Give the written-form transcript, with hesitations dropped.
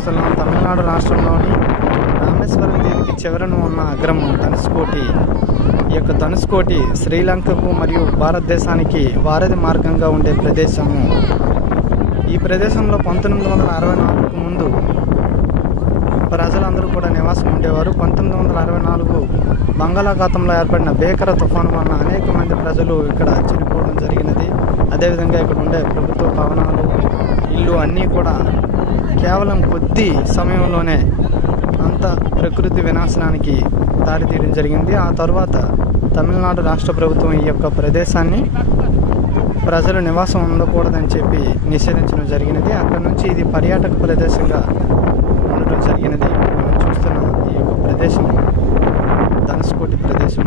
చూస్తున్నాం. తమిళనాడు రాష్ట్రంలోని రామేశ్వరం దీవికి చివరన ఉన్న అగ్రమం ధనుష్కోటి. ఈ యొక్క ధనుష్కోటి శ్రీలంకకు మరియు భారతదేశానికి వారధి మార్గంగా ఉండే ప్రదేశము. ఈ ప్రదేశంలో 1964కు ముందు ప్రజలందరూ కూడా నివాసం ఉండేవారు. 1964 బంగాళాఖాతంలో ఏర్పడిన భీకర తుఫాను వలన అనేక మంది ప్రజలు ఇక్కడ చనిపోవడం జరిగినది. అదేవిధంగా ఇక్కడ ఉండే ప్రభుత్వ భవనాలు, ఇల్లు అన్నీ కూడా కేవలం కొద్ది సమయంలోనే అంత ప్రకృతి వినాశనానికి దారితీయడం జరిగింది. ఆ తర్వాత తమిళనాడు రాష్ట్ర ప్రభుత్వం ఈ యొక్క ప్రదేశాన్ని ప్రజలు నివాసం ఉండకూడదని చెప్పి నిషేధించడం జరిగినది. అక్కడ నుంచి ఇది పర్యాటక ప్రదేశంగా ఉండడం జరిగినది. మనం చూస్తున్న ఈ యొక్క ప్రదేశం ధనుష్కోటి ప్రదేశం.